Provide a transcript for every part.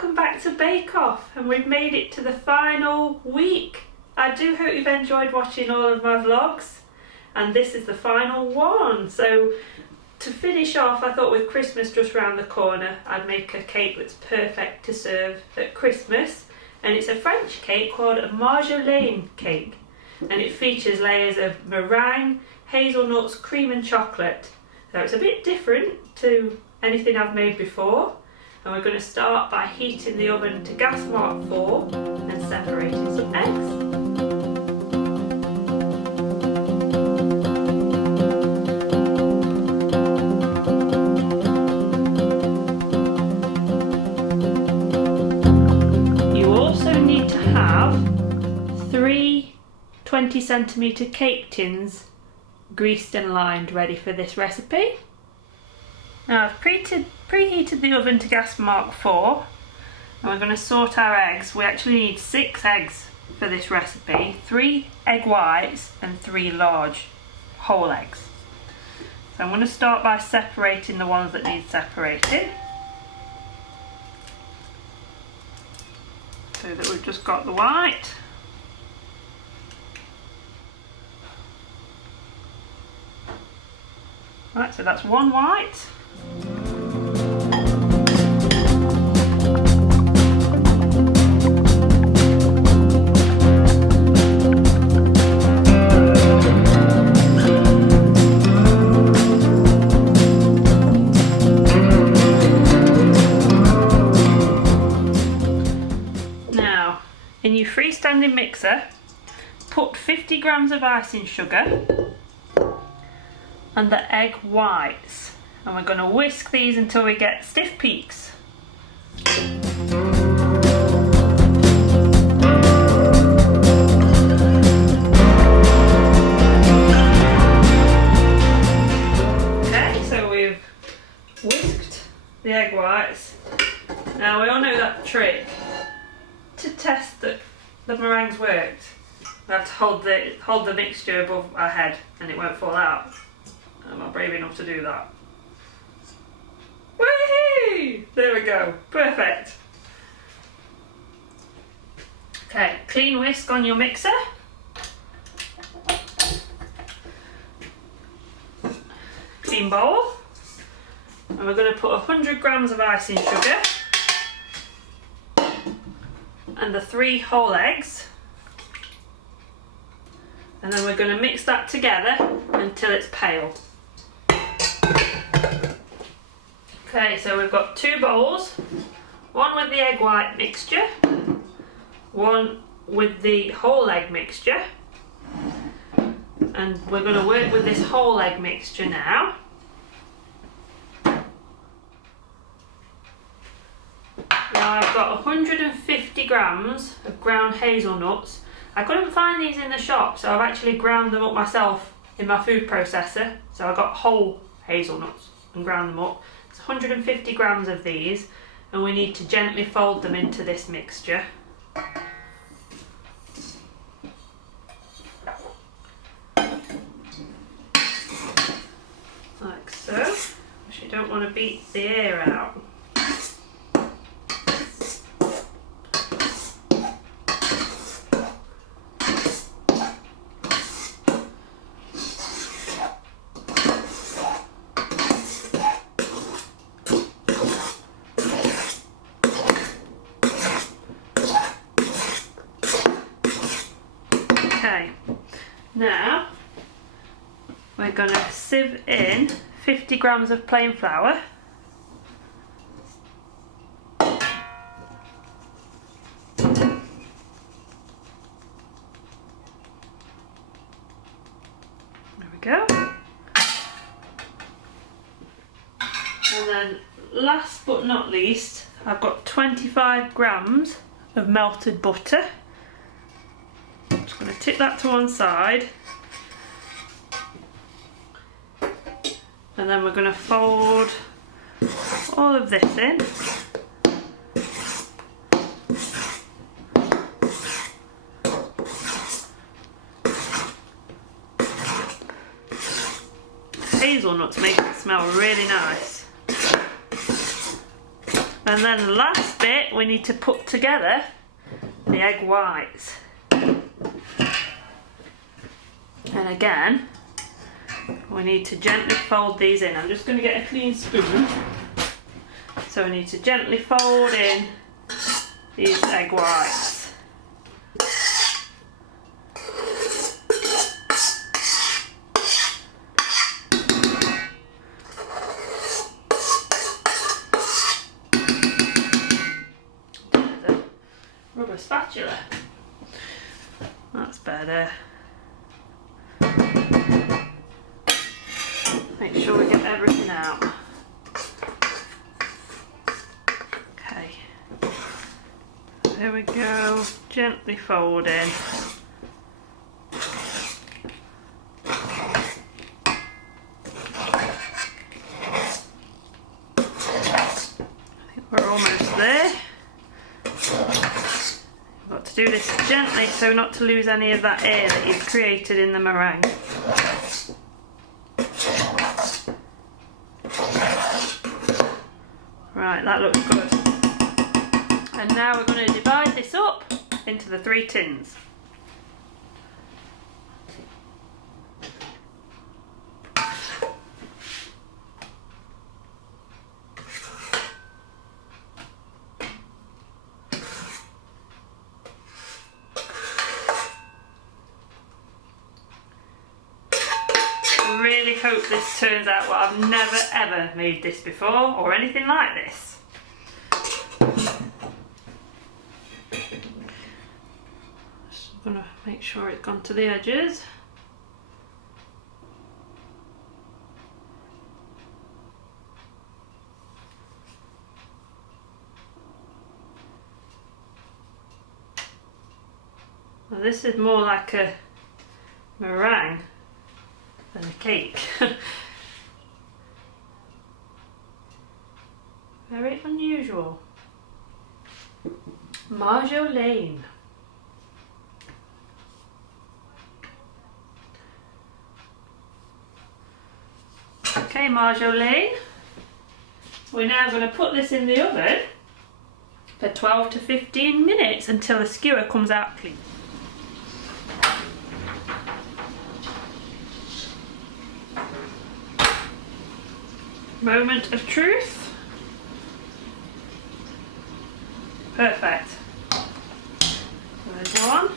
welcome back to Bake Off, and we've made it to the final week. I do hope you've enjoyed watching all of my vlogs, and this is the final one. So to finish off, I thought with Christmas just round the corner, I'd make a cake that's perfect to serve at Christmas, and it's a French cake called a Marjolaine Cake, and it features layers of meringue, hazelnuts, cream and chocolate. So it's a bit different to anything I've made before. And we're going to start by heating the oven to gas mark 4 and separating some eggs. You also need to have 3 20cm cake tins greased and lined ready for this recipe. Now I've preheated the oven to gas mark 4, and we're going to sort our eggs. We actually need 6 eggs for this recipe, 3 egg whites and 3 large whole eggs. So I'm going to start by separating the ones that need separated, so that we've just got the white. Right, so that's 1 white. Now, in your freestanding mixer, put 50 grams of icing sugar and the egg whites, and we're going to whisk these until we get stiff peaks. Okay, so we've whisked the egg whites. Now we all know that trick to test that the meringue's worked. We have to hold the mixture above our head and it won't fall out. I'm not brave enough to do that. Whee! There we go. Perfect. Okay, clean whisk on your mixer. Clean bowl. And we're going to put 100 grams of icing sugar and the 3 whole eggs. And then we're going to mix that together until it's pale. Okay, so we've got 2 bowls, one with the egg white mixture, one with the whole egg mixture, and we're going to work with this whole egg mixture now. Now I've got 150 grams of ground hazelnuts. I couldn't find these in the shop, so I've actually ground them up myself in my food processor. So I got whole hazelnuts and ground them up. 150 grams of these, and we need to gently fold them into this mixture. Like so. Because you don't want to beat the air out. Okay, now we're going to sieve in 50 grams of plain flour. There we go. And then last but not least, I've got 25 grams of melted butter. I'm just going to tip that to one side, and then we're going to fold all of this in. Hazelnuts make it smell really nice. And then the last bit, we need to put together the egg whites. And again, we need to gently fold these in. I'm just going to get a clean spoon. So we need to gently fold in these egg whites. Rubber spatula. That's better. Make sure we get everything out. Okay. There we go. Gently fold in. I think we're almost there. Got to do this gently so not to lose any of that air that you've created in the meringue. Right, that looks good. And now we're going to divide this up into the 3 tins. I really hope this turns out well. I've never ever made this before or anything like this. Just gonna make sure it's gone to the edges. Well, this is more like a meringue than a cake. Very unusual. Marjolaine. Okay, Marjolaine. We're now going to put this in the oven for 12 to 15 minutes until the skewer comes out clean. Moment of truth. Perfect. There's one.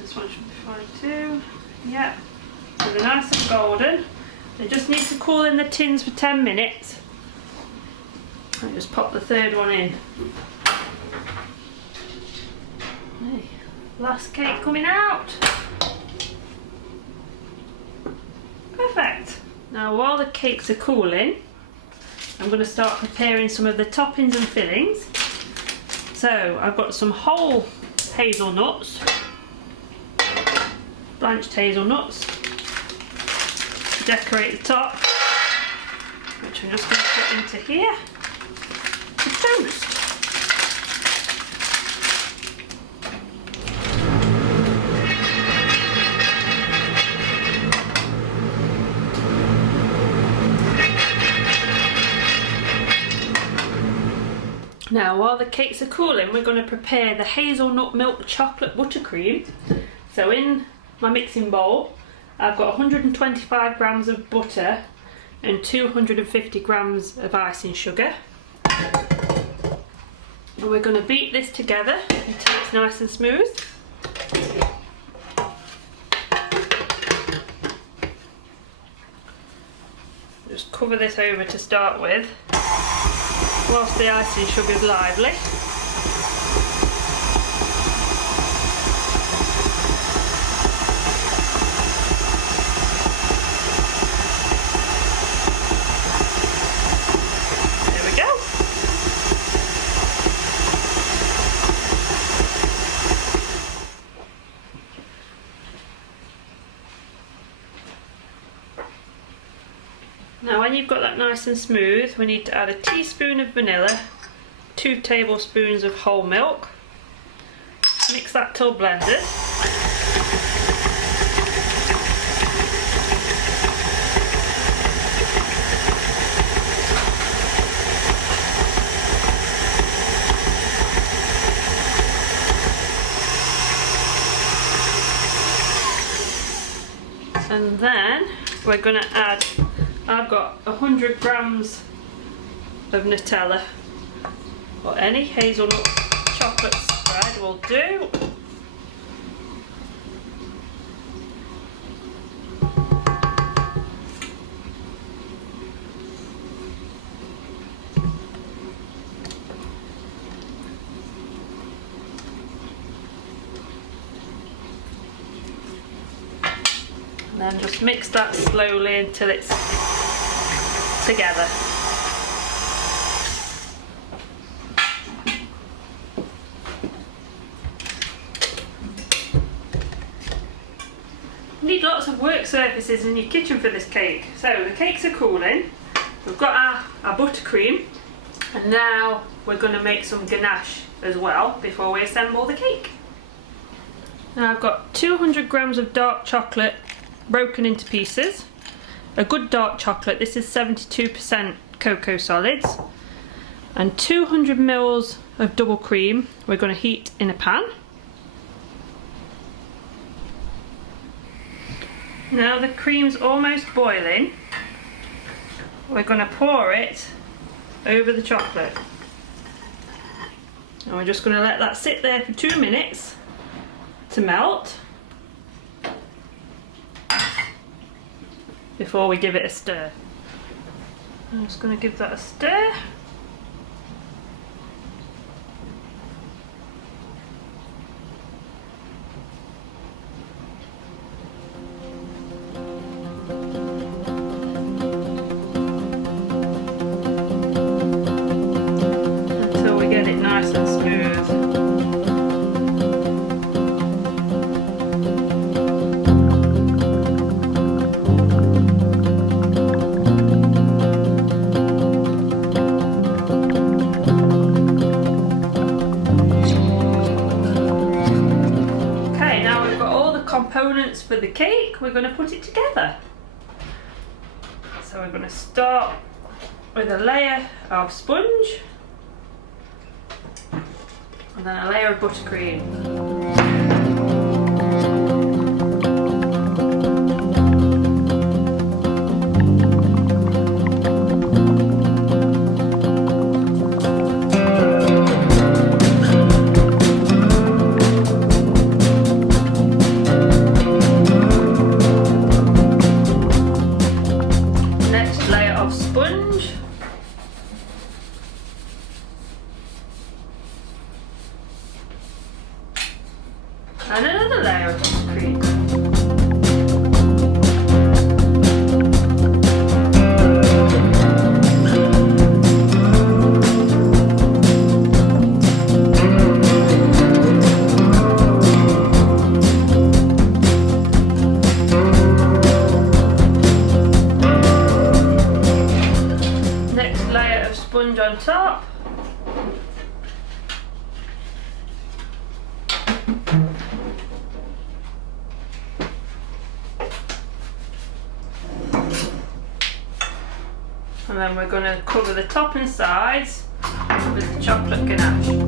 This one should be fine too. Yep. So they're nice and golden. They just need to cool in the tins for 10 minutes. I'll just pop the third one in. Hey. Last cake coming out. Perfect. Now while the cakes are cooling, I'm going to start preparing some of the toppings and fillings. So I've got some whole hazelnuts, blanched hazelnuts, to decorate the top, which I'm just going to put into here to toast. Now while the cakes are cooling, we're going to prepare the hazelnut milk chocolate buttercream. So in my mixing bowl I've got 125 grams of butter and 250 grams of icing sugar. And we're going to beat this together until it's nice and smooth. Just cover this over to start with, whilst the icing sugar is lively. There we go. Now when you've got that nice and smooth, we need to add a teaspoon of vanilla, 2 tablespoons of whole milk. Mix that till blended. And then we're going to add, I've got 100 grams of Nutella, or any hazelnut chocolate spread will do. And then just mix that slowly until it's together. You need lots of work surfaces in your kitchen for this cake. So the cakes are cooling, we've got our buttercream, and now we're going to make some ganache as well before we assemble the cake. Now I've got 200 grams of dark chocolate broken into pieces. A good dark chocolate, this is 72% cocoa solids, and 200 mils of double cream we're going to heat in a pan. Now the cream's almost boiling, we're going to pour it over the chocolate, and we're just going to let that sit there for 2 minutes to melt before we give it a stir. I'm just going to give that a stir. Until we get it nice and smooth. Components for the cake, we're going to put it together. So we're going to start with a layer of sponge and then a layer of buttercream. And another layer of buttercream. Next layer of sponge on top. And then we're going to cover the top and sides with the chocolate ganache.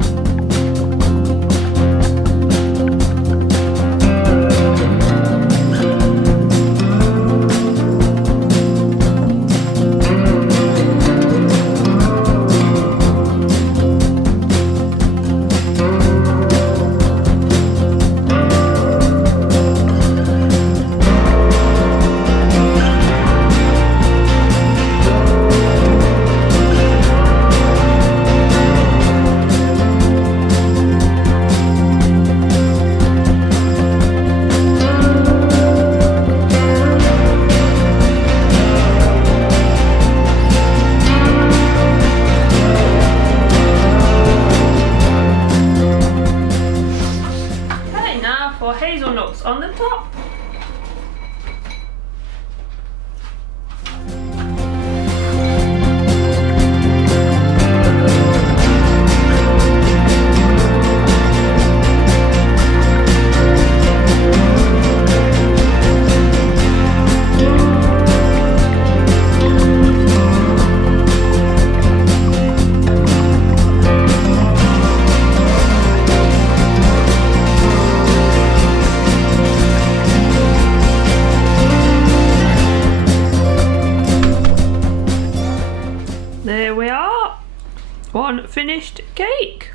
one finished cake.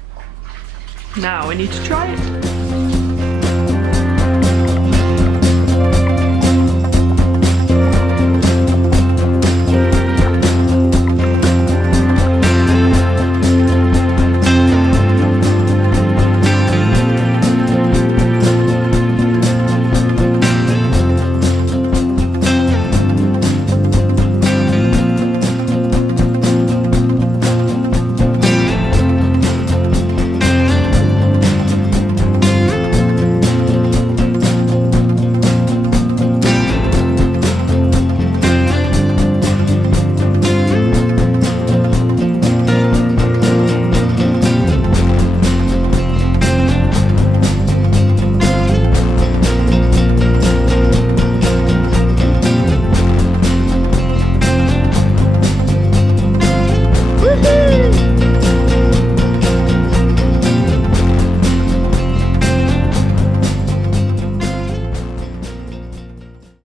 Now we need to try it.